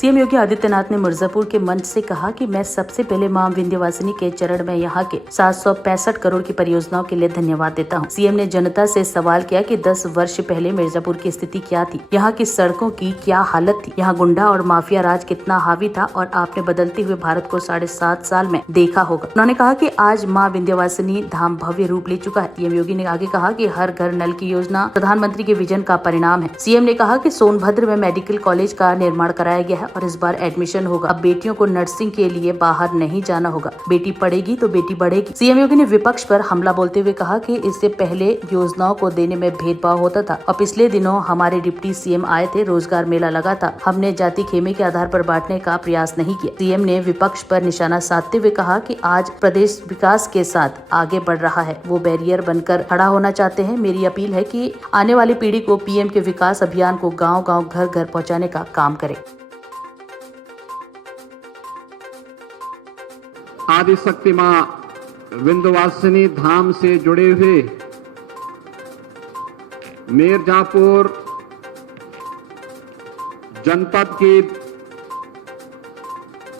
CM Yogi Adityanath ने मिर्जापुर के मंच से कहा कि मैं सबसे पहले मां विंध्यवासिनी के चरण में यहाँ के 765 करोड़ की परियोजनाओं के लिए धन्यवाद देता हूँ। सीएम ने जनता से सवाल किया कि 10 वर्ष पहले मिर्जापुर की स्थिति क्या थी, यहाँ की सड़कों की क्या हालत थी, यहाँ गुंडा और माफिया राज कितना हावी था और आपने बदलते हुए भारत को 7.5 साल में देखा होगा। उन्होंने कहा कि आज मां विंध्यवासिनी धाम भव्य रूप ले चुका है। सीएम योगी ने आगे कहा कि हर घर नल की योजना प्रधानमंत्री के विजन का परिणाम है। सीएम ने कहा कि सोनभद्र में मेडिकल कॉलेज का निर्माण कराया गया है और इस बार एडमिशन होगा। अब बेटियों को नर्सिंग के लिए बाहर नहीं जाना होगा, बेटी पढ़ेगी तो बेटी बढ़ेगी। सीएम योगी ने विपक्ष पर हमला बोलते हुए कहा कि इससे पहले योजनाओं को देने में भेदभाव होता था और पिछले दिनों हमारे डिप्टी सीएम आए थे, रोजगार मेला लगा था, हमने जाति खेमे के आधार पर बांटने का प्रयास नहीं किया। सीएम ने विपक्ष पर निशाना साधते हुए कहा कि आज प्रदेश विकास के साथ आगे बढ़ रहा है, वो बैरियर बनकर खड़ा होना चाहते हैं। मेरी अपील है कि आने वाली पीढ़ी को पीएम के विकास अभियान को गांव-गांव, घर-घर पहुंचाने का काम करे। आदिशक्ति मां विंध्यवासिनी धाम से जुड़े हुए मिर्जापुर जनपद की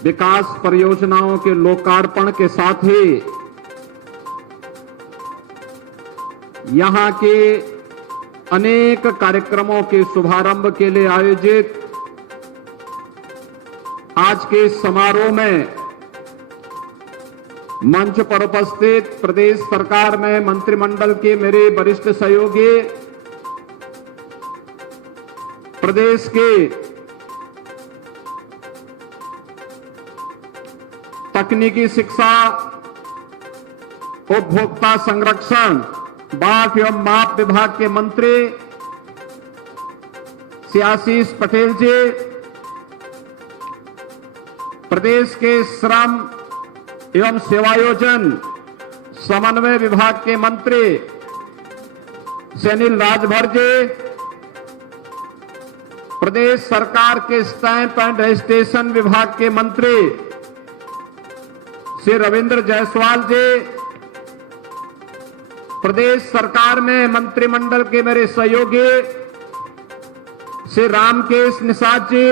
विकास परियोजनाओं के लोकार्पण के साथ ही यहां के अनेक कार्यक्रमों के शुभारंभ के लिए आयोजित आज के समारोह में मंच पर उपस्थित प्रदेश सरकार में मंत्रिमंडल के मेरे वरिष्ठ सहयोगी, प्रदेश के तकनीकी शिक्षा, उपभोक्ता संरक्षण, बाढ़ एवं माप विभाग के मंत्री श्री आशीष पटेल जी, प्रदेश के श्रम एवं सेवायोजन समन्वय विभाग के मंत्री श्री अनिल राजभर जी, प्रदेश सरकार के स्टैंप एंड रजिस्ट्रेशन विभाग के मंत्री श्री रविंद्र जायसवाल जी, प्रदेश सरकार में मंत्रिमंडल के मेरे सहयोगी श्री रामकेश निषाद जी,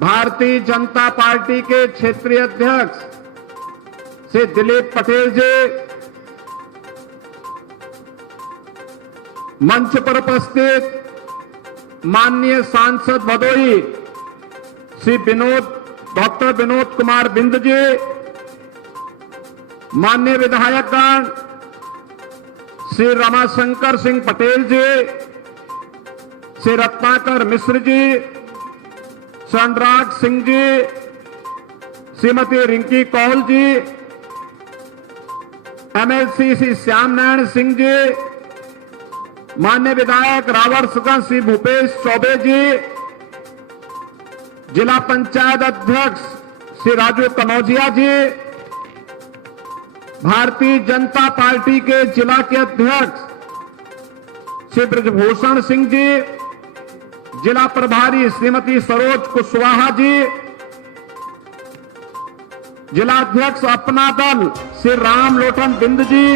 भारतीय जनता पार्टी के क्षेत्रीय अध्यक्ष श्री दिलीप पटेल जी, मंच पर उपस्थित माननीय सांसद भदोही श्री डॉक्टर विनोद कुमार बिंद जी, माननीय विधायकगण श्री रमाशंकर सिंह पटेल जी, श्री रत्नाकर मिश्र जी, अनुराग सिंह जी, श्रीमती रिंकी कौल जी, एमएलसी श्री श्याम नारायण सिंह जी, माननीय विधायक रावर्षगंज श्री भूपेश चौबे जी, जिला पंचायत अध्यक्ष श्री राजू कनौजिया जी, भारतीय जनता पार्टी के जिला के अध्यक्ष श्री ब्रजभूषण सिंह जी, जिला प्रभारी श्रीमती सरोज कुशवाहा जी, जिला अध्यक्ष अपना दल श्री राम लोटन बिंद जी,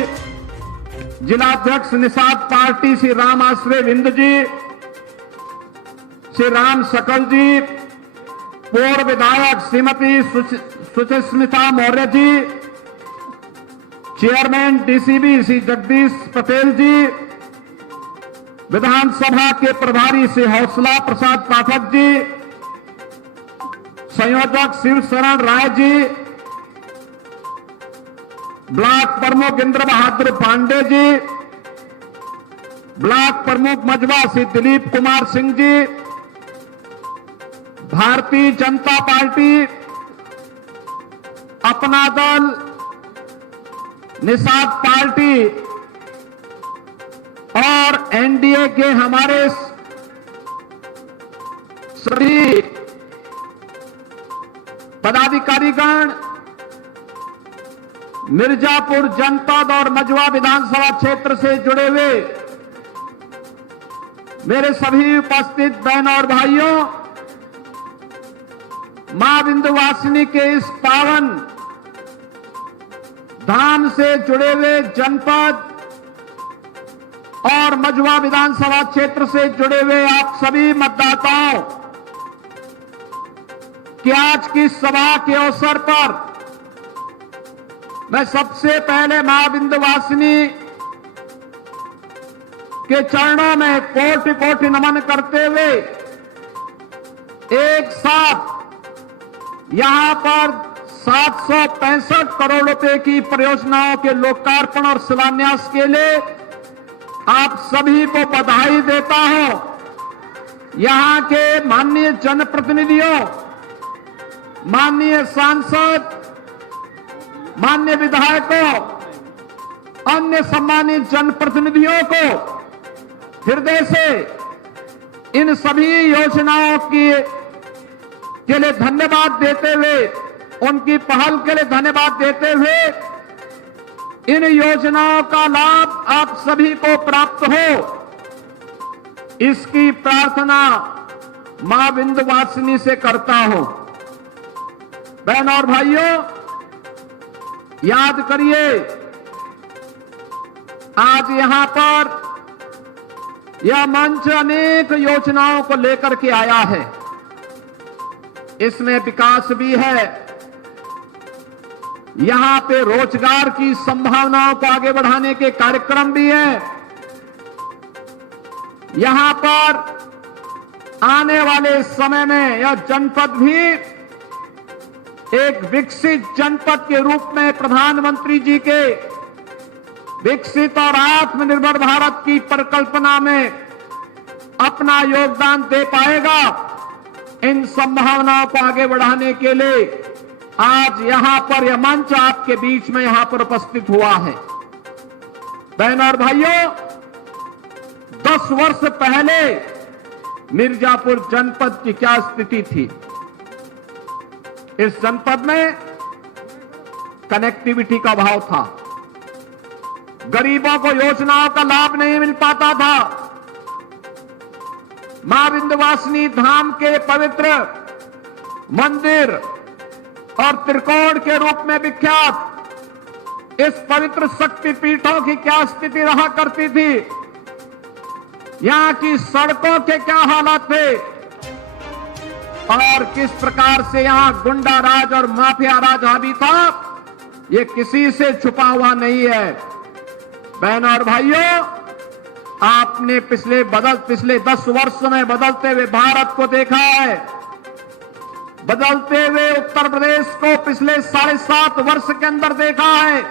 जिला अध्यक्ष निषाद पार्टी श्री राम आश्रय बिंद जी, श्री राम सकल जी, पूर्व विधायक श्रीमती सुचिस्मिता मौर्य जी, चेयरमैन डीसीबी श्री जगदीश पटेल जी, विधानसभा के प्रभारी श्री हौसला प्रसाद पाठक जी, संयोजक शिव शरण राय जी, ब्लॉक प्रमुख इंद्र बहादुर पांडे जी, ब्लॉक प्रमुख मजबा श्री दिलीप कुमार सिंह जी, भारतीय जनता पार्टी, अपना दल, निषाद पार्टी और एनडीए के हमारे सभी पदाधिकारीगण, मिर्जापुर जनपद और मजवा विधानसभा क्षेत्र से जुड़े हुए मेरे सभी उपस्थित बहन और भाइयों, मां विंध्यवासिनी के इस पावन धाम से जुड़े हुए जनपद और मजवा विधानसभा क्षेत्र से जुड़े हुए आप सभी मतदाताओं कि आज की सभा के अवसर पर मैं सबसे पहले मां विंध्यवासिनी के चरणों में कोटि कोटि नमन करते हुए एक साथ यहां पर 765 करोड़ रुपए की परियोजनाओं के लोकार्पण और शिलान्यास के लिए आप सभी को बधाई देता हूं। यहां के माननीय जनप्रतिनिधियों, माननीय सांसद, माननीय विधायकों, अन्य सम्मानित जनप्रतिनिधियों को हृदय से इन सभी योजनाओं के लिए धन्यवाद देते हुए, उनकी पहल के लिए धन्यवाद देते हुए, इन योजनाओं का लाभ आप सभी को प्राप्त हो, इसकी प्रार्थना मां विंध्यवासिनी से करता हूं। बहन और भाइयों, याद करिए, आज यहां पर यह मंच अनेक योजनाओं को लेकर के आया है। इसमें विकास भी है, यहां पे रोजगार की संभावनाओं को आगे बढ़ाने के कार्यक्रम भी हैं। यहां पर आने वाले समय में यह जनपद भी एक विकसित जनपद के रूप में प्रधानमंत्री जी के विकसित और आत्मनिर्भर भारत की परिकल्पना में अपना योगदान दे पाएगा। इन संभावनाओं को आगे बढ़ाने के लिए आज यहां पर यह मंच आपके बीच में यहां पर उपस्थित हुआ है। बहन और भाइयों, 10 वर्ष पहले मिर्जापुर जनपद की क्या स्थिति थी? इस जनपद में कनेक्टिविटी का अभाव था, गरीबों को योजनाओं का लाभ नहीं मिल पाता था। मां विंध्यवासिनी धाम के पवित्र मंदिर और त्रिकोण के रूप में विख्यात इस पवित्र शक्ति पीठों की क्या स्थिति रहा करती थी, यहां की सड़कों के क्या हालात थे और किस प्रकार से यहां गुंडा राज और माफिया राज हावी था, ये किसी से छुपा हुआ नहीं है। बहन और भाइयों, आपने पिछले 10 वर्ष में बदलते हुए भारत को देखा है, बदलते हुए उत्तर प्रदेश को पिछले 7.5 वर्ष के अंदर देखा है,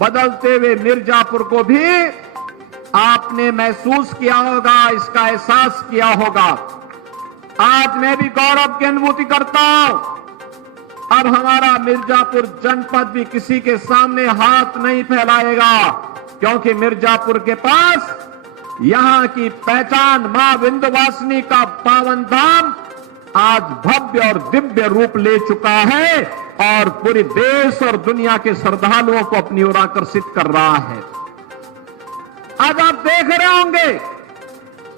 बदलते हुए मिर्जापुर को भी आपने महसूस किया होगा, इसका एहसास किया होगा। आज मैं भी गौरव की अनुभूति करता हूं, अब हमारा मिर्जापुर जनपद भी किसी के सामने हाथ नहीं फैलाएगा, क्योंकि मिर्जापुर के पास यहां की पहचान मां विंध्यवासिनी का पावन धाम आज भव्य और दिव्य रूप ले चुका है और पूरे देश और दुनिया के श्रद्धालुओं को अपनी ओर आकर्षित कर रहा है। आज आप देख रहे होंगे,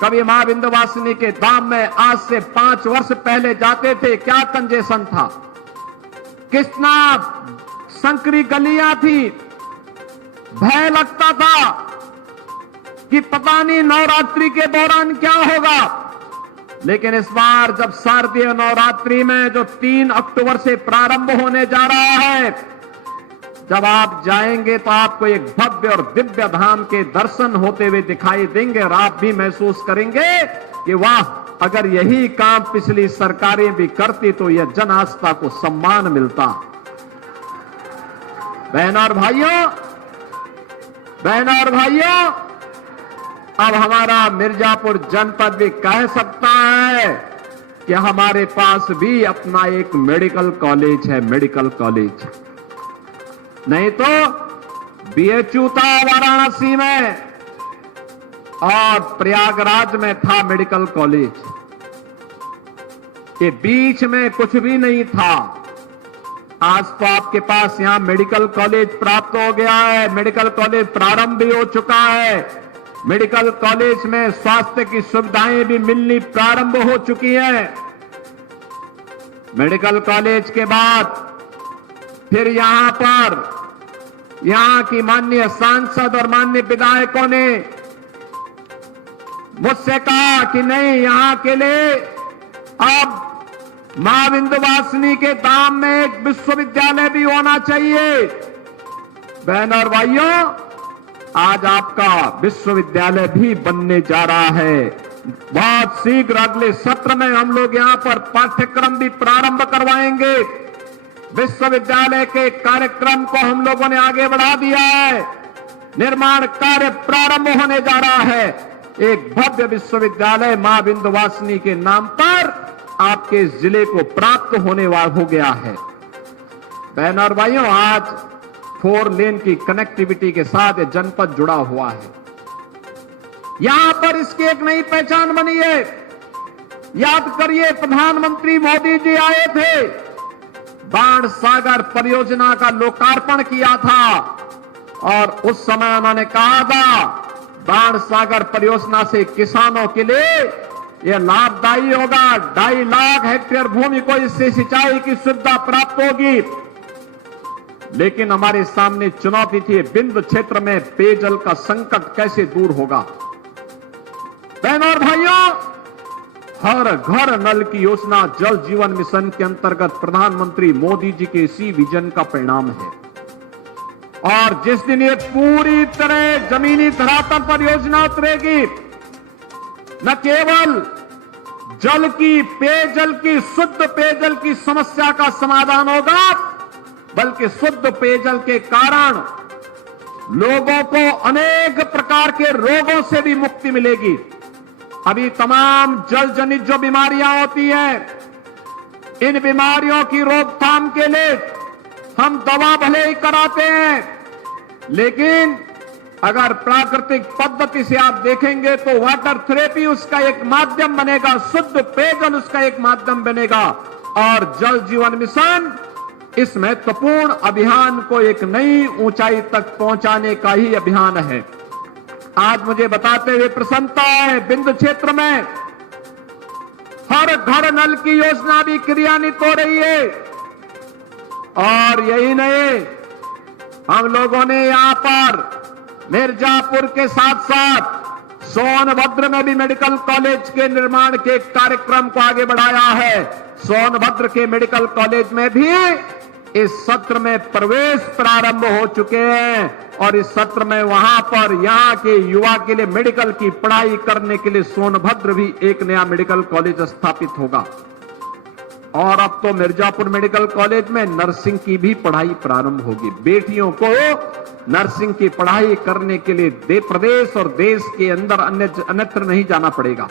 कभी मां विंध्यवासिनी के धाम में आज से 5 वर्ष पहले जाते थे, क्या कंजेशन था, कितना संकरी गलियां थी, भय लगता था कि पता नहीं नवरात्रि के दौरान क्या होगा। लेकिन इस बार जब शारदीय नवरात्रि में जो 3 अक्टूबर से प्रारंभ होने जा रहा है, जब आप जाएंगे तो आपको एक भव्य और दिव्य धाम के दर्शन होते हुए दिखाई देंगे और आप भी महसूस करेंगे कि वाह, अगर यही काम पिछली सरकारें भी करती तो यह जन आस्था को सम्मान मिलता। बहन और भाइयों, अब हमारा मिर्जापुर जनपद भी कह सकता है कि हमारे पास भी अपना एक मेडिकल कॉलेज है। मेडिकल कॉलेज नहीं तो बीएचयू था वाराणसी में और प्रयागराज में था मेडिकल कॉलेज, ये बीच में कुछ भी नहीं था। आज तो आपके पास यहां मेडिकल कॉलेज प्राप्त हो गया है, मेडिकल कॉलेज प्रारंभ भी हो चुका है, मेडिकल कॉलेज में स्वास्थ्य की सुविधाएं भी मिलनी प्रारंभ हो चुकी हैं। मेडिकल कॉलेज के बाद फिर यहां की माननीय सांसद और माननीय विधायकों ने मुझसे कहा कि नहीं, यहां के लिए अब मां विंध्यवासिनी के धाम में एक विश्वविद्यालय भी होना चाहिए। बहन और भाइयों, आज आपका विश्वविद्यालय भी बनने जा रहा है। बहुत शीघ्र अगले सत्र में हम लोग यहां पर पाठ्यक्रम भी प्रारंभ करवाएंगे। विश्वविद्यालय के कार्यक्रम को हम लोगों ने आगे बढ़ा दिया है। निर्माण कार्य प्रारंभ होने जा रहा है। एक भव्य विश्वविद्यालय मां विंध्यवासिनी के नाम पर आपके जिले को प्राप्त होने वाला हो गया है। बहन और भाइयों, आज 4 लेन की कनेक्टिविटी के साथ ये जनपद जुड़ा हुआ है। यहां पर इसकी एक नई पहचान बनी है। याद करिए, प्रधानमंत्री मोदी जी आए थे, बाण सागर परियोजना का लोकार्पण किया था और उस समय उन्होंने कहा था बाण सागर परियोजना से किसानों के लिए यह लाभदायी होगा। 2.5 लाख हेक्टेयर भूमि को इससे सिंचाई की सुविधा प्राप्त होगी। लेकिन हमारे सामने चुनौती थी, विंध्य क्षेत्र में पेयजल का संकट कैसे दूर होगा। बहनों और भाइयों, हर घर नल की योजना जल जीवन मिशन के अंतर्गत प्रधानमंत्री मोदी जी के इसी विजन का परिणाम है। और जिस दिन ये पूरी तरह जमीनी धरातल पर योजना उतरेगी, न केवल जल की, पेयजल की, शुद्ध पेयजल की समस्या का समाधान होगा, बल्कि शुद्ध पेयजल के कारण लोगों को अनेक प्रकार के रोगों से भी मुक्ति मिलेगी। अभी तमाम जल जनित जो बीमारियां होती हैं, इन बीमारियों की रोकथाम के लिए हम दवा भले ही कराते हैं, लेकिन अगर प्राकृतिक पद्धति से आप देखेंगे तो वाटर थेरेपी उसका एक माध्यम बनेगा, शुद्ध पेयजल उसका एक माध्यम बनेगा। और जल जीवन मिशन इस महत्वपूर्ण अभियान को एक नई ऊंचाई तक पहुंचाने का ही अभियान है। आज मुझे बताते हुए प्रसन्नता है, विंध्य क्षेत्र में हर घर नल की योजना भी क्रियान्वित हो रही है। और यही नहीं, हम लोगों ने यहां पर मिर्जापुर के साथ साथ सोनभद्र में भी मेडिकल कॉलेज के निर्माण के कार्यक्रम को आगे बढ़ाया है। सोनभद्र के मेडिकल कॉलेज में भी इस सत्र में प्रवेश प्रारंभ हो चुके हैं और इस सत्र में वहां पर यहां के युवा के लिए मेडिकल की पढ़ाई करने के लिए सोनभद्र भी एक नया मेडिकल कॉलेज स्थापित होगा। और अब तो मिर्जापुर मेडिकल कॉलेज में नर्सिंग की भी पढ़ाई प्रारंभ होगी। बेटियों को नर्सिंग की पढ़ाई करने के लिए प्रदेश और देश के अंदर अन्यत्र नहीं जाना पड़ेगा।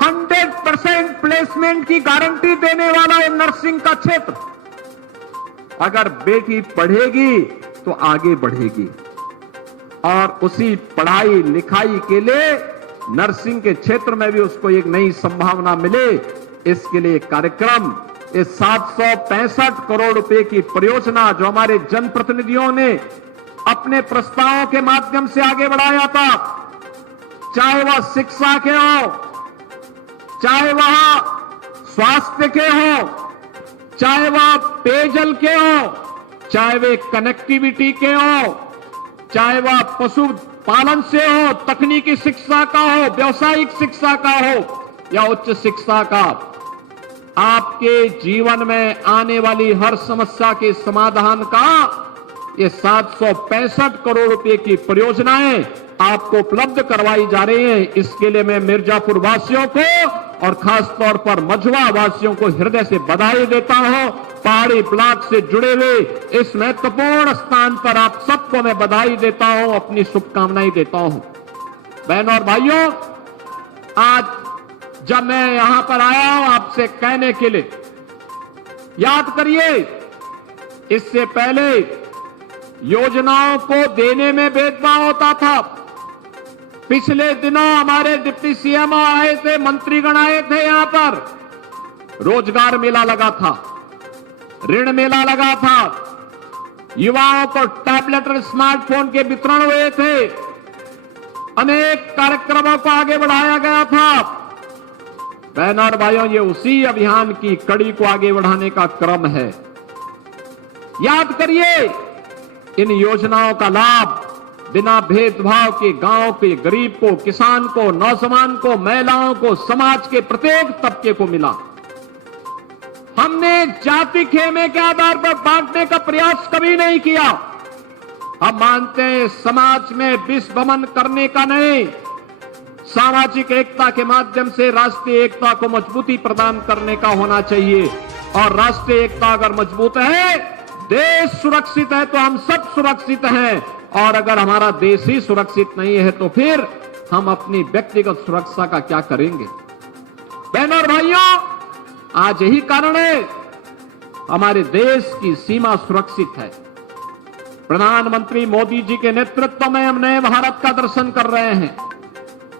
100% प्लेसमेंट की गारंटी देने वाला है नर्सिंग का क्षेत्र। अगर बेटी पढ़ेगी तो आगे बढ़ेगी और उसी पढ़ाई लिखाई के लिए नर्सिंग के क्षेत्र में भी उसको एक नई संभावना मिले, इसके लिए कार्यक्रम, इस 765 करोड़ रुपए की परियोजना जो हमारे जनप्रतिनिधियों ने अपने प्रस्तावों के माध्यम से आगे बढ़ाया था, चाहे वह शिक्षा के हो, चाहे वह स्वास्थ्य के हो, चाहे वह पेयजल के हो, चाहे वे कनेक्टिविटी के हो, चाहे वह पशु पालन से हो, तकनीकी शिक्षा का हो, व्यवसायिक शिक्षा का हो या उच्च शिक्षा का, आपके जीवन में आने वाली हर समस्या के समाधान का ये 765 करोड़ रुपए की परियोजनाएं आपको उपलब्ध करवाई जा रही हैं। इसके लिए मैं मिर्जापुर वासियों को और खास तौर पर मझवा वासियों को हृदय से बधाई देता हूं। पहाड़ी ब्लॉक से जुड़े हुए इस महत्वपूर्ण स्थान पर आप सबको मैं बधाई देता हूं, अपनी शुभकामनाएं देता हूं। बहनों और भाइयों, आज जब मैं यहां पर आया हूं आपसे कहने के लिए, याद करिए, इससे पहले योजनाओं को देने में भेदभाव होता था। पिछले दिनों हमारे डिप्टी सीएम आए थे, मंत्रीगण आए थे, यहां पर रोजगार मेला लगा था, ऋण मेला लगा था, युवाओं को टैबलेट और स्मार्टफोन के वितरण हुए थे, अनेक कार्यक्रमों को आगे बढ़ाया गया था। बहनों और भाइयों, ये उसी अभियान की कड़ी को आगे बढ़ाने का क्रम है। याद करिए, इन योजनाओं का लाभ बिना भेदभाव के गांव के गरीब को, किसान को, नौजवान को, महिलाओं को, समाज के प्रत्येक तबके को मिला। हमने जाति खेमे के आधार पर बांटने का प्रयास कभी नहीं किया। हम मानते हैं समाज में विषमन करने का नहीं, सामाजिक एकता के माध्यम से राष्ट्रीय एकता को मजबूती प्रदान करने का होना चाहिए। और राष्ट्रीय एकता अगर मजबूत है, देश सुरक्षित है, तो हम सब सुरक्षित हैं। और अगर हमारा देश ही सुरक्षित नहीं है तो फिर हम अपनी व्यक्तिगत सुरक्षा का क्या करेंगे? बहनों और भाइयों, आज यही कारण है हमारे देश की सीमा सुरक्षित है। प्रधानमंत्री मोदी जी के नेतृत्व में हम नए भारत का दर्शन कर रहे हैं।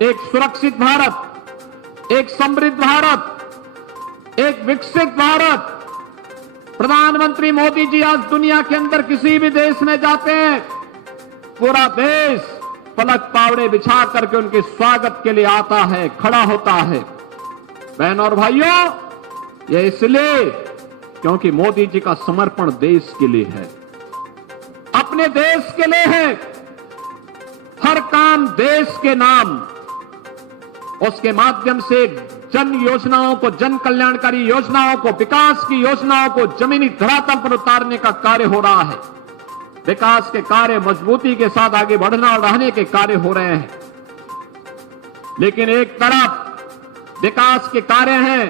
एक सुरक्षित भारत, एक समृद्ध भारत, एक विकसित भारत। प्रधानमंत्री मोदी जी आज दुनिया के अंदर किसी भी देश में जाते हैं, पूरा देश पलक पावड़े बिछा करके उनके स्वागत के लिए आता है, खड़ा होता है। बहनों और भाइयों, यह इसलिए क्योंकि मोदी जी का समर्पण देश के लिए है, अपने देश के लिए है। हर काम देश के नाम, उसके माध्यम से जन योजनाओं को, जन कल्याणकारी योजनाओं को, विकास की योजनाओं को जमीनी धरातल पर उतारने का कार्य हो रहा है। विकास के कार्य मजबूती के साथ आगे बढ़ना और रहने के कार्य हो रहे हैं। लेकिन एक तरफ विकास के कार्य हैं,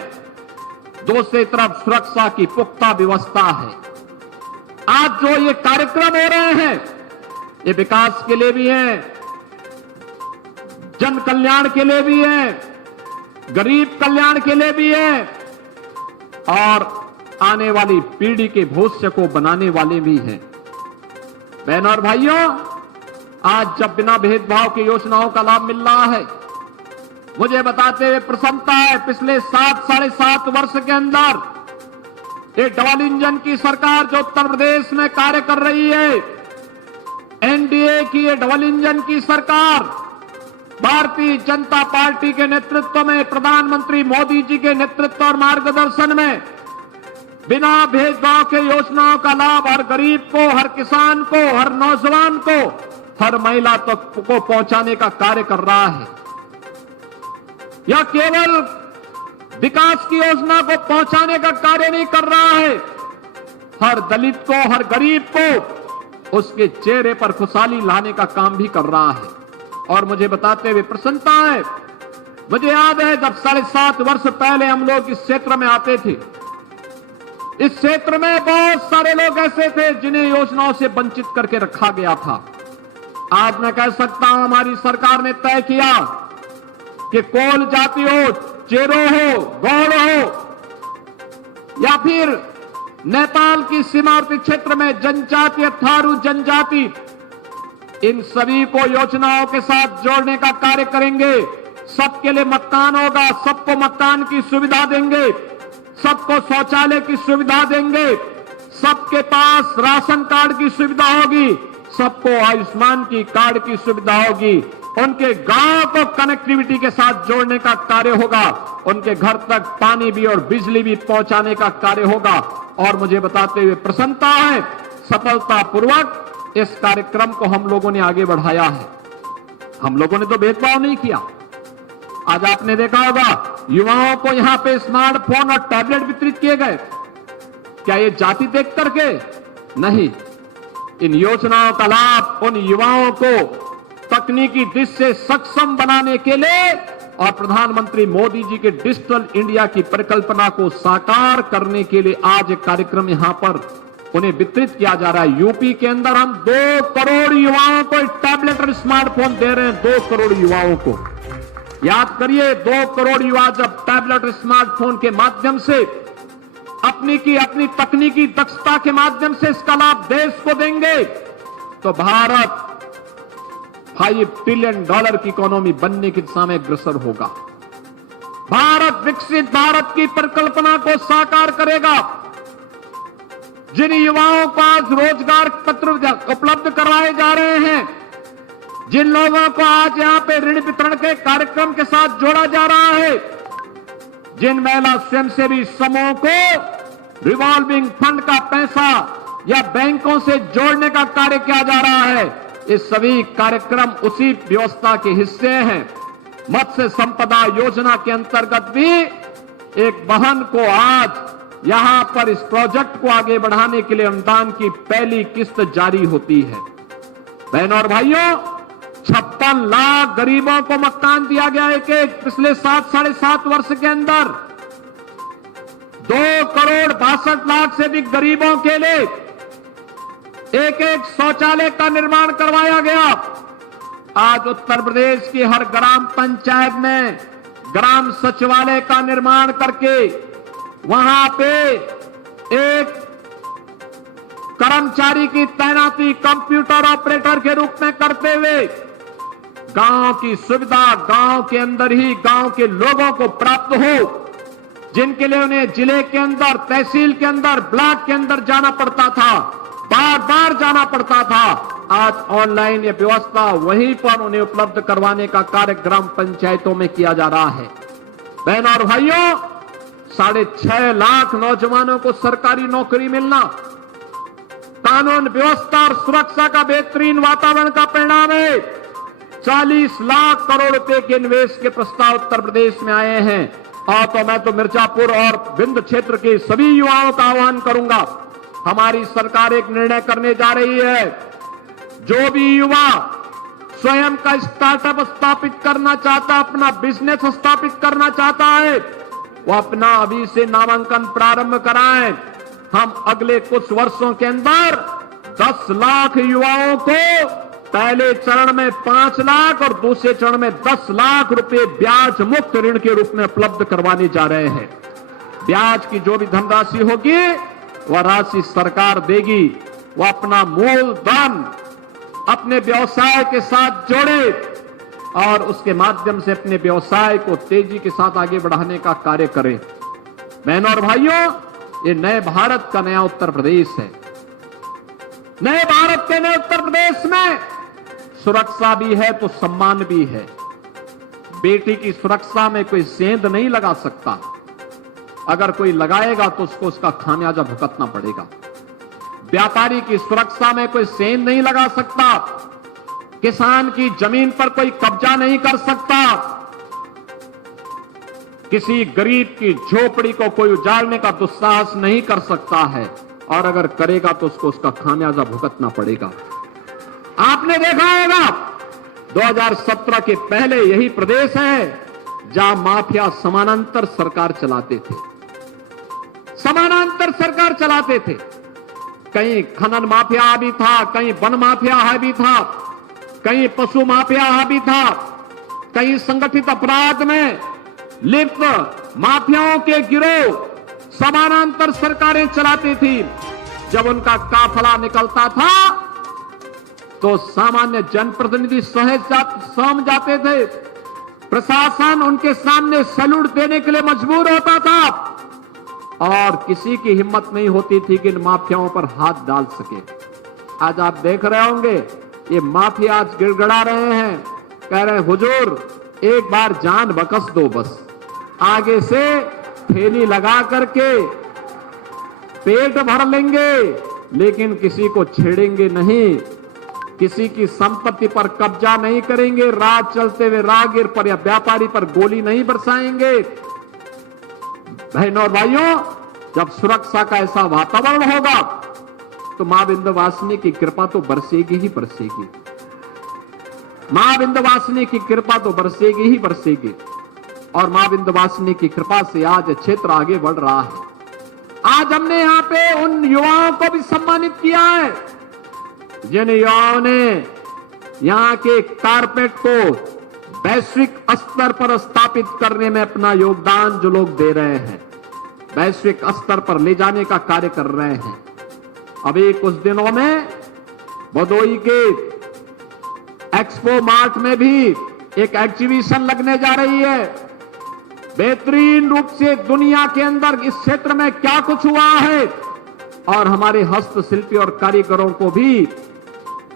दूसरी तरफ सुरक्षा की पुख्ता व्यवस्था है। आज जो ये कार्यक्रम हो रहे हैं, ये विकास के लिए भी हैं, जन कल्याण के लिए भी है, गरीब कल्याण के लिए भी है, और आने वाली पीढ़ी के भविष्य को बनाने वाले भी हैं। बहनों और भाइयों, आज जब बिना भेदभाव की योजनाओं का लाभ मिल रहा है, मुझे बताते हुए प्रसन्नता है। पिछले 7-7.5 वर्ष के अंदर ये डबल इंजन की सरकार जो उत्तर प्रदेश में कार्य कर रही है, एनडीए की ये डबल इंजन की सरकार, भारतीय जनता पार्टी के नेतृत्व में, प्रधानमंत्री मोदी जी के नेतृत्व और मार्गदर्शन में बिना भेदभाव के योजनाओं का लाभ हर गरीब को, हर किसान को, हर नौजवान को, हर महिला तक को पहुंचाने का कार्य कर रहा है। यह केवल विकास की योजना को पहुंचाने का कार्य नहीं कर रहा है, हर दलित को, हर गरीब को उसके चेहरे पर खुशहाली लाने का काम भी कर रहा है। और मुझे बताते हुए प्रसन्नता है, मुझे याद है जब 7.5 वर्ष पहले हम लोग इस क्षेत्र में आते थे, इस क्षेत्र में बहुत सारे लोग ऐसे थे जिन्हें योजनाओं से वंचित करके रखा गया था। आज मैं कह सकता हूं, हमारी सरकार ने तय किया कि कोल जाति हो, चेरो हो, गौड़ हो, या फिर नेपाल की सीमावर्ती क्षेत्र में जनजाति, थारू जनजाति, इन सभी को योजनाओं के साथ जोड़ने का कार्य करेंगे। सबके लिए मकान होगा, सबको मकान की सुविधा देंगे, सबको शौचालय की सुविधा देंगे, सबके पास राशन कार्ड की सुविधा होगी, सबको आयुष्मान की कार्ड की सुविधा होगी, उनके गांव को कनेक्टिविटी के साथ जोड़ने का कार्य होगा, उनके घर तक पानी भी और बिजली भी पहुंचाने का कार्य होगा। और मुझे बताते हुए प्रसन्नता है, सफलतापूर्वक इस कार्यक्रम को हम लोगों ने आगे बढ़ाया है। हम लोगों ने तो भेदभाव नहीं किया। आज आपने देखा होगा, युवाओं को यहां पे स्मार्टफोन और टैबलेट वितरित किए गए। क्या ये जाति देख करके? नहीं। इन योजनाओं का लाभ उन युवाओं को तकनीकी दृष्टि से सक्षम बनाने के लिए और प्रधानमंत्री मोदी जी के डिजिटल इंडिया की परिकल्पना को साकार करने के लिए आज एक कार्यक्रम यहां पर उन्हें वितरित किया जा रहा है। यूपी के अंदर हम 2 करोड़ युवाओं को टैबलेट और स्मार्टफोन दे रहे हैं। 2 करोड़ युवाओं को, याद करिए, 2 करोड़ युवा जब टैबलेट और स्मार्टफोन के माध्यम से अपनी तकनीकी दक्षता के माध्यम से इसका लाभ देश को देंगे, तो भारत $5 ट्रिलियन की इकोनॉमी बनने की दिशा में अग्रसर होगा। भारत विकसित भारत की परिकल्पना को साकार करेगा। जिन युवाओं को आज रोजगार पत्र उपलब्ध करवाए जा रहे हैं, जिन लोगों को आज यहां पे ऋण वितरण के कार्यक्रम के साथ जोड़ा जा रहा है, जिन महिला स्वयंसेवी समूह को रिवॉल्विंग फंड का पैसा या बैंकों से जोड़ने का कार्य किया जा रहा है, ये सभी कार्यक्रम उसी व्यवस्था के हिस्से हैं। मत्स्य संपदा योजना के अंतर्गत भी एक बहन को आज यहां पर इस प्रोजेक्ट को आगे बढ़ाने के लिए अनुदान की पहली किस्त जारी होती है। बहनों और भाइयों, 56 लाख गरीबों को मकान दिया गया एक पिछले 7-7.5 वर्ष के अंदर। 2,62,00,000 से अधिक गरीबों के लिए एक शौचालय का निर्माण करवाया गया। आज उत्तर प्रदेश की हर ग्राम पंचायत में ग्राम सचिवालय का निर्माण करके वहां पे एक कर्मचारी की तैनाती कंप्यूटर ऑपरेटर के रूप में करते हुए गांव की सुविधा गांव के अंदर ही गांव के लोगों को प्राप्त हो, जिनके लिए उन्हें जिले के अंदर, तहसील के अंदर, ब्लॉक के अंदर जाना पड़ता था, बार बार जाना पड़ता था। आज ऑनलाइन ये व्यवस्था वहीं पर उन्हें उपलब्ध करवाने का कार्य ग्राम पंचायतों में किया जा रहा है। बहनों और भाइयों, 6.5 लाख नौजवानों को सरकारी नौकरी मिलना कानून व्यवस्था और सुरक्षा का बेहतरीन वातावरण का परिणाम है। 40 लाख करोड़ रुपए के निवेश के प्रस्ताव उत्तर प्रदेश में आए हैं। और तो मैं तो मिर्जापुर और विंध्य क्षेत्र के सभी युवाओं का आह्वान करूंगा, हमारी सरकार एक निर्णय करने जा रही है। जो भी युवा स्वयं का स्टार्टअप स्थापित करना चाहता, अपना बिजनेस स्थापित करना चाहता है, वो अपना अभी से नामांकन प्रारंभ कराएं। हम अगले कुछ वर्षों के अंदर 10 लाख युवाओं को पहले चरण में 5 लाख और दूसरे चरण में 10 लाख रुपए ब्याज मुक्त ऋण के रूप में उपलब्ध करवाने जा रहे हैं। ब्याज की जो भी धनराशि होगी वह राशि सरकार देगी। वह अपना मूलधन अपने व्यवसाय के साथ जोड़े और उसके माध्यम से अपने व्यवसाय को तेजी के साथ आगे बढ़ाने का कार्य करें। बहनों और भाइयों, ये नए भारत का नया उत्तर प्रदेश है। नए भारत के नए उत्तर प्रदेश में सुरक्षा भी है तो सम्मान भी है। बेटी की सुरक्षा में कोई सेंध नहीं लगा सकता, अगर कोई लगाएगा तो उसको उसका खामियाजा भुगतना पड़ेगा। व्यापारी की सुरक्षा में कोई सेंध नहीं लगा सकता, किसान की जमीन पर कोई कब्जा नहीं कर सकता, किसी गरीब की झोपड़ी को कोई उजाड़ने का दुस्साहस नहीं कर सकता है, और अगर करेगा तो उसको उसका खामियाजा भुगतना पड़ेगा। आपने देखा होगा 2017 के पहले यही प्रदेश है जहां माफिया समानांतर सरकार चलाते थे, समानांतर सरकार चलाते थे। कहीं खनन माफिया हावी था, कहीं वन माफिया हावी था, कहीं पशु माफिया हावी था, कहीं संगठित अपराध में लिप्त माफियाओं के गिरोह समानांतर सरकारें चलाती थी। जब उनका काफिला निकलता था तो सामान्य जनप्रतिनिधि सहम जाते थे, प्रशासन उनके सामने सैल्यूट देने के लिए मजबूर होता था और किसी की हिम्मत नहीं होती थी कि इन माफियाओं पर हाथ डाल सके। आज आप देख रहे होंगे ये माफिया आज गिड़गिड़ा रहे हैं, कह रहे हैं हुजूर एक बार जान बख्श दो, बस आगे से थैली लगा करके पेट भर लेंगे लेकिन किसी को छेड़ेंगे नहीं, किसी की संपत्ति पर कब्जा नहीं करेंगे, रात चलते हुए राहगीर पर या व्यापारी पर गोली नहीं बरसाएंगे। बहनों और भाइयों, जब सुरक्षा का ऐसा वातावरण होगा तो मां विंध्यवासिनी की कृपा तो बरसेगी ही बरसेगी। मां विंध्यवासिनी की कृपा तो बरसेगी ही बरसेगी और मां विंध्यवासिनी की कृपा से आज क्षेत्र आगे बढ़ रहा है। आज हमने यहाँ पे उन युवाओं को भी सम्मानित किया है जिन युवाओं ने यहाँ के कारपेट को वैश्विक स्तर पर स्थापित करने में अपना योगदान जो लोग दे रहे हैं, वैश्विक स्तर पर ले जाने का कार्य कर रहे हैं। अभी कुछ दिनों में भदोई के एक्सपो मार्ट में भी एक एग्जीबिशन लगने जा रही है। बेहतरीन रूप से दुनिया के अंदर इस क्षेत्र में क्या कुछ हुआ है और हमारे हस्तशिल्पी और कारीगरों को भी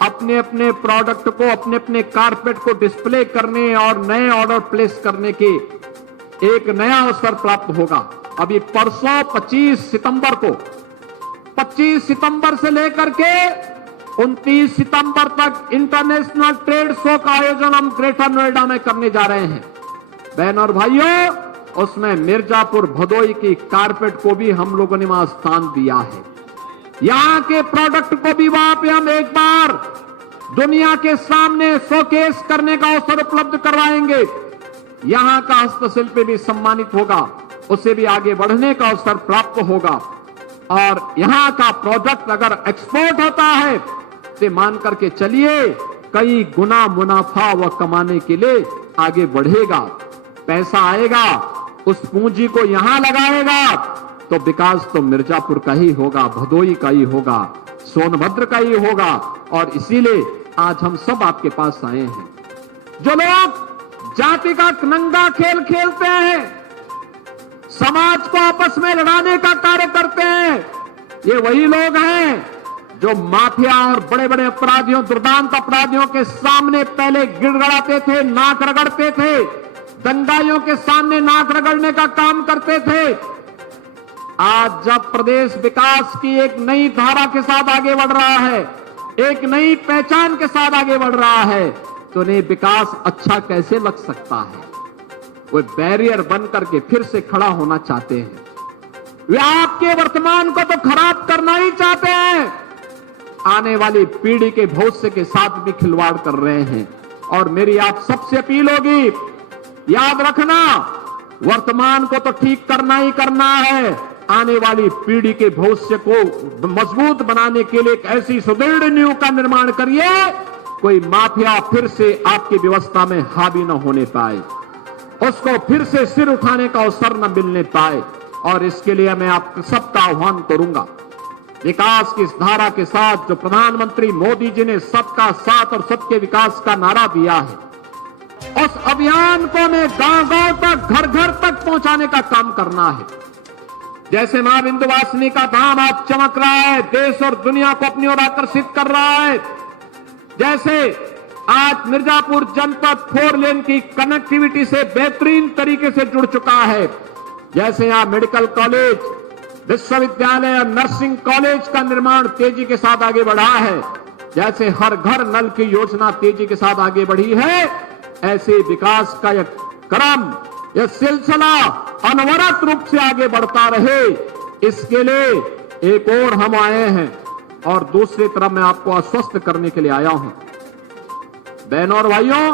अपने अपने प्रोडक्ट को, अपने अपने कारपेट को डिस्प्ले करने और नए ऑर्डर प्लेस करने के एक नया अवसर प्राप्त होगा। अभी परसों 25 सितंबर से लेकर के 29 सितंबर तक इंटरनेशनल ट्रेड शो का आयोजन हम ग्रेटर नोएडा में करने जा रहे हैं। बहनों और भाइयों, उसमें मिर्जापुर भदोई की कारपेट को भी हम लोगों ने वहां स्थान दिया है। यहां के प्रोडक्ट को भी वहां पे हम एक बार दुनिया के सामने शोकेस करने का अवसर उपलब्ध करवाएंगे। यहां का हस्तशिल्प भी सम्मानित होगा, उसे भी आगे बढ़ने का अवसर प्राप्त होगा। और यहां का प्रोडक्ट अगर एक्सपोर्ट होता है तो मान करके चलिए कई गुना मुनाफा वह कमाने के लिए आगे बढ़ेगा। पैसा आएगा, उस पूंजी को यहां लगाएगा तो विकास तो मिर्जापुर का ही होगा, भदोई का ही होगा, सोनभद्र का ही होगा। और इसीलिए आज हम सब आपके पास आए हैं। जो लोग जाति का नंगा खेल खेलते हैं, समाज को आपस में लड़ाने का कार्य करते हैं, ये वही लोग हैं जो माफिया और बड़े बड़े अपराधियों, दुर्दांत अपराधियों के सामने पहले गिड़गड़ाते थे, नाक रगड़ते थे, दंगाइयों के सामने नाक रगड़ने का काम करते थे। आज जब प्रदेश विकास की एक नई धारा के साथ आगे बढ़ रहा है, एक नई पहचान के साथ आगे बढ़ रहा है, तो उन्हें विकास अच्छा कैसे लग सकता है? वो बैरियर बन करके फिर से खड़ा होना चाहते हैं। वे आपके वर्तमान को तो खराब करना ही चाहते हैं, आने वाली पीढ़ी के भविष्य के साथ भी खिलवाड़ कर रहे हैं। और मेरी आप सबसे अपील होगी, याद रखना, वर्तमान को तो ठीक करना ही करना है, आने वाली पीढ़ी के भविष्य को मजबूत बनाने के लिए एक ऐसी सुदृढ़ नींव का निर्माण करिए, कोई माफिया फिर से आपकी व्यवस्था में हावी न होने पाए, उसको फिर से सिर उठाने का अवसर न मिलने पाए। और इसके लिए मैं आप सबका आह्वान करूंगा, विकास की इस धारा के साथ जो प्रधानमंत्री मोदी जी ने सबका साथ और सबके विकास का नारा दिया है, उस अभियान को हमें गांव-गांव तक, घर-घर तक पहुंचाने का काम करना है। जैसे मां विंध्यवासिनी का धाम आज चमक रहा है, देश और दुनिया को अपनी ओर आकर्षित कर रहा है, जैसे आज मिर्जापुर जनपद 4 लेन की कनेक्टिविटी से बेहतरीन तरीके से जुड़ चुका है, जैसे यहां मेडिकल कॉलेज, विश्वविद्यालय और नर्सिंग कॉलेज का निर्माण तेजी के साथ आगे बढ़ा है, जैसे हर घर नल की योजना तेजी के साथ आगे बढ़ी है, ऐसे विकास का यह क्रम, यह सिलसिला अनवरत रूप से आगे बढ़ता रहे, इसके लिए एक और हम आए हैं। और दूसरी तरफ मैं आपको आश्वस्त करने के लिए आया हूं, बहनों और भाइयों,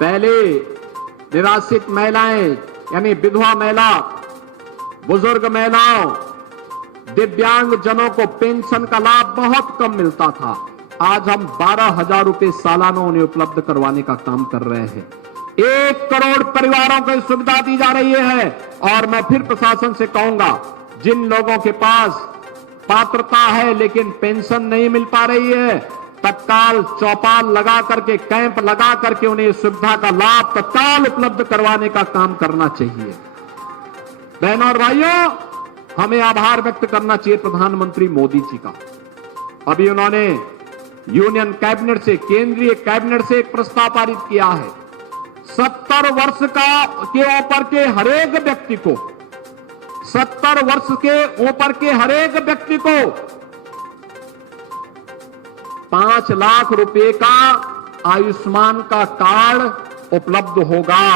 पहले निराश्रित महिलाएं यानी विधवा महिला, बुजुर्ग महिलाओं, दिव्यांग जनों को पेंशन का लाभ बहुत कम मिलता था। आज हम 12,000 रुपए सालाना उन्हें उपलब्ध करवाने का काम कर रहे हैं। 1 करोड़ परिवारों को सुविधा दी जा रही है। और मैं फिर प्रशासन से कहूंगा, जिन लोगों के पास पात्रता है लेकिन पेंशन नहीं मिल पा रही है, तत्काल चौपाल लगा करके, कैंप लगा करके उन्हें सुविधा का लाभ तत्काल उपलब्ध करवाने का काम करना चाहिए। बहनों और भाइयों, हमें आभार व्यक्त करना चाहिए प्रधानमंत्री मोदी जी का। अभी उन्होंने यूनियन कैबिनेट से, केंद्रीय कैबिनेट से एक प्रस्ताव पारित किया है, 70 वर्ष के ऊपर के हरेक व्यक्ति को, 70 वर्ष के ऊपर के हरेक व्यक्ति को 5 लाख रुपए का आयुष्मान का कार्ड उपलब्ध होगा।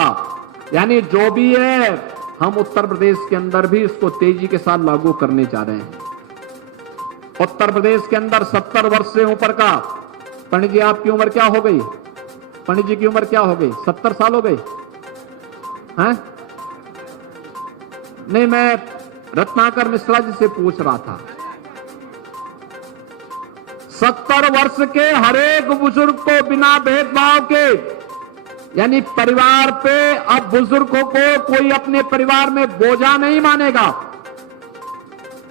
यानी जो भी है, हम उत्तर प्रदेश के अंदर भी इसको तेजी के साथ लागू करने जा रहे हैं। उत्तर प्रदेश के अंदर 70 वर्ष से ऊपर का, पंडित जी आपकी उम्र क्या हो गई? पंडित जी की उम्र क्या हो गई? 70 साल हो गई हैं? नहीं, मैं रत्नाकर मिश्रा जी से पूछ रहा था। 70 वर्ष के हरेक बुजुर्ग को बिना भेदभाव के, यानी परिवार पे अब बुजुर्गों को कोई अपने परिवार में बोझा नहीं मानेगा।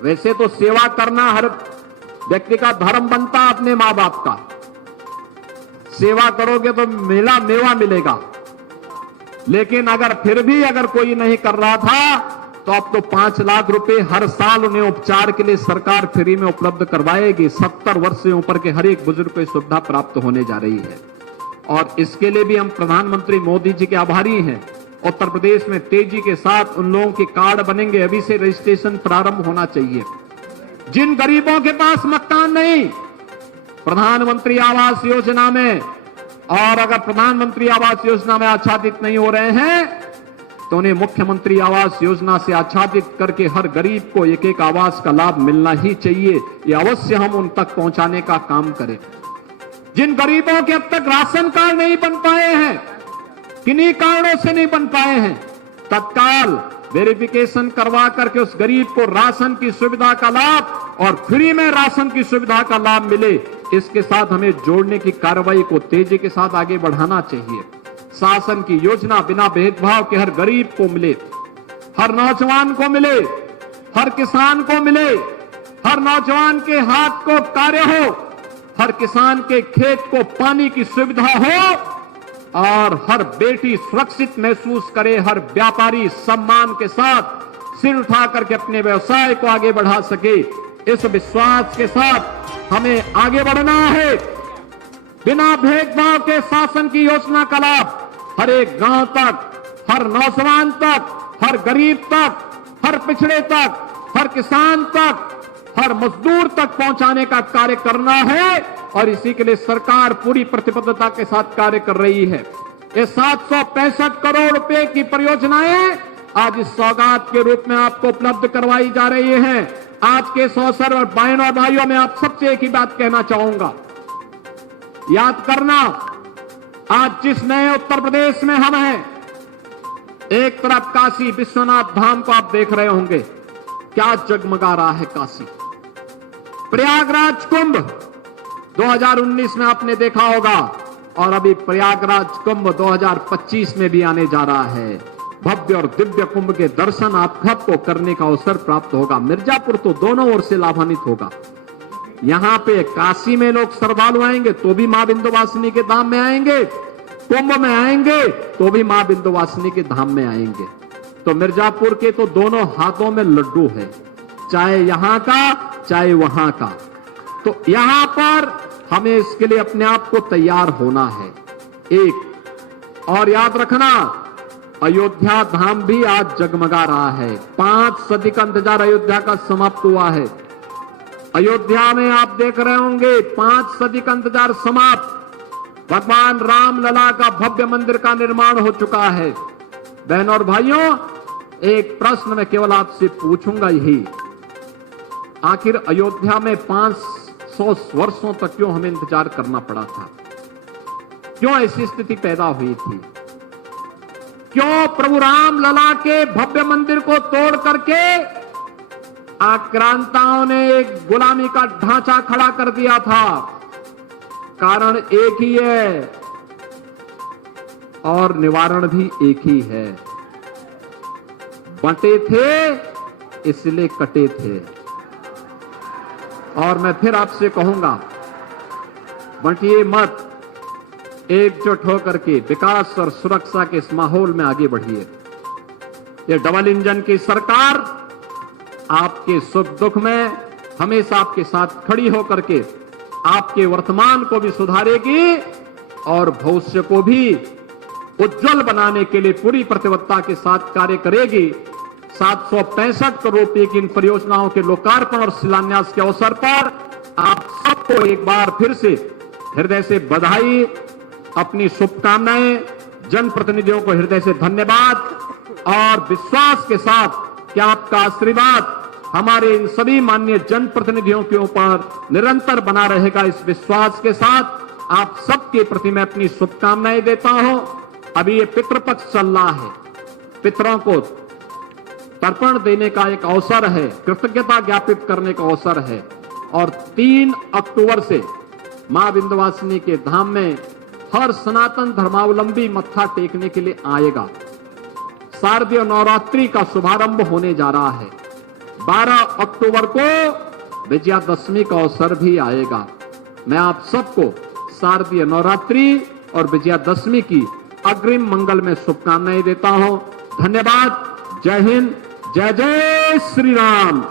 वैसे तो सेवा करना हर व्यक्ति का धर्म बनता है, अपने मां बाप का सेवा करोगे तो मेवा मिलेगा। लेकिन अगर फिर भी अगर कोई नहीं कर रहा था, तो अब तो 5 लाख रुपए हर साल उन्हें उपचार के लिए सरकार फ्री में उपलब्ध करवाएगी। 70 वर्ष से ऊपर के हर एक बुजुर्ग को सुविधा प्राप्त होने जा रही है। और इसके लिए भी हम प्रधानमंत्री मोदी जी के आभारी हैं। उत्तर प्रदेश में तेजी के साथ उन लोगों के कार्ड बनेंगे, अभी से रजिस्ट्रेशन प्रारंभ होना चाहिए। जिन गरीबों के पास मकान नहीं, प्रधानमंत्री आवास योजना में, और अगर प्रधानमंत्री आवास योजना में आच्छादित नहीं हो रहे हैं, तो उन्हें मुख्यमंत्री आवास योजना से आच्छादित करके हर गरीब को एक एक आवास का लाभ मिलना ही चाहिए। ये अवश्य हम उन तक पहुंचाने का काम करें। जिन गरीबों के अब तक राशन कार्ड नहीं बन पाए हैं, किन्हीं कारणों से नहीं बन पाए हैं, तत्काल वेरिफिकेशन करवा करके उस गरीब को राशन की सुविधा का लाभ और फ्री में राशन की सुविधा का लाभ मिले, इसके साथ हमें जोड़ने की कार्रवाई को तेजी के साथ आगे बढ़ाना चाहिए। शासन की योजना बिना भेदभाव के हर गरीब को मिले, हर नौजवान को मिले, हर किसान को मिले, हर नौजवान के हाथ को कार्य हो, हर किसान के खेत को पानी की सुविधा हो और हर बेटी सुरक्षित महसूस करे, हर व्यापारी सम्मान के साथ सिर उठा करके अपने व्यवसाय को आगे बढ़ा सके। इस विश्वास के साथ हमें आगे बढ़ना है। बिना भेदभाव के शासन की योजना का लाभ हर एक गांव तक, हर नौजवान तक, हर गरीब तक, हर पिछड़े तक, हर किसान तक, हर मजदूर तक पहुंचाने का कार्य करना है और इसी के लिए सरकार पूरी प्रतिबद्धता के साथ कार्य कर रही है। ये 765 करोड़ रुपए की परियोजनाएं आज इस सौगात के रूप में आपको उपलब्ध करवाई जा रही हैं। आज के इस अवसर और बहनों और भाइयों में आप सबसे एक ही बात कहना चाहूंगा, याद करना, आज जिस नए उत्तर प्रदेश में हम हैं, एक तरफ काशी विश्वनाथ धाम को आप देख रहे होंगे, क्या जगमगा रहा है काशी। प्रयागराज कुंभ 2019 में आपने देखा होगा और अभी प्रयागराज कुंभ 2025 में भी आने जा रहा है। भव्य और दिव्य कुंभ के दर्शन आप सबको करने का अवसर प्राप्त होगा। मिर्जापुर तो दोनों ओर से लाभान्वित होगा। यहां पे काशी में लोग श्रद्धालु आएंगे तो भी मां विंध्यवासिनी के धाम में आएंगे, कुंभ में आएंगे तो भी मां विंध्यवासिनी के धाम में आएंगे। तो मिर्जापुर के तो दोनों हाथों में लड्डू है, चाहे यहां का चाहे वहां का। तो यहां पर हमें इसके लिए अपने आप को तैयार होना है। एक और याद रखना, अयोध्या धाम भी आज जगमगा रहा है। 5 सदी का इंतजार अयोध्या का समाप्त हुआ है। अयोध्या में आप देख रहे होंगे 5 सदी का इंतजार समाप्त। भगवान राम लला का भव्य मंदिर का निर्माण हो चुका है। बहनों और भाइयों, एक प्रश्न मैं केवल आपसे पूछूंगा यही, आखिर अयोध्या में 500 वर्षों तक क्यों हमें इंतजार करना पड़ा था? क्यों ऐसी स्थिति पैदा हुई थी? क्यों प्रभु राम लला के भव्य मंदिर को तोड़ करके आक्रांताओं ने एक गुलामी का ढांचा खड़ा कर दिया था? कारण एक ही है और निवारण भी एक ही है। बंटे थे इसलिए कटे थे। और मैं फिर आपसे कहूंगा, बंटिए मत, एकजुट होकर के विकास और सुरक्षा के इस माहौल में आगे बढ़िए। ये डबल इंजन की सरकार आपके सुख दुख में हमेशा आपके साथ खड़ी होकर के आपके वर्तमान को भी सुधारेगी और भविष्य को भी उज्जवल बनाने के लिए पूरी प्रतिबद्धता के साथ कार्य करेगी। 765 करोड़ रुपए की इन परियोजनाओं के लोकार्पण और शिलान्यास के अवसर पर आप सबको एक बार फिर से हृदय से बधाई, अपनी शुभकामनाएं, जनप्रतिनिधियों को हृदय से धन्यवाद और विश्वास के साथ कि आपका आशीर्वाद हमारे इन सभी माननीय जनप्रतिनिधियों के ऊपर निरंतर बना रहेगा। इस विश्वास के साथ आप सबके प्रति मैं अपनी शुभकामनाएं देता हूं। अभी ये पितृपक्ष चल रहा है, पितरों को तर्पण देने का एक अवसर है, कृतज्ञता ज्ञापित करने का अवसर है और 3 अक्टूबर से मां विंध्यवासिनी के धाम में हर सनातन धर्मावलंबी मत्था टेकने के लिए आएगा। शारदीय नवरात्रि का शुभारंभ होने जा रहा है। 12 अक्टूबर को विजयादशमी का अवसर भी आएगा। मैं आप सबको शारदीय नवरात्रि और विजयादशमी की अग्रिम मंगल में शुभकामनाएं देता हूं। धन्यवाद। जय हिंद, जय जय श्री राम।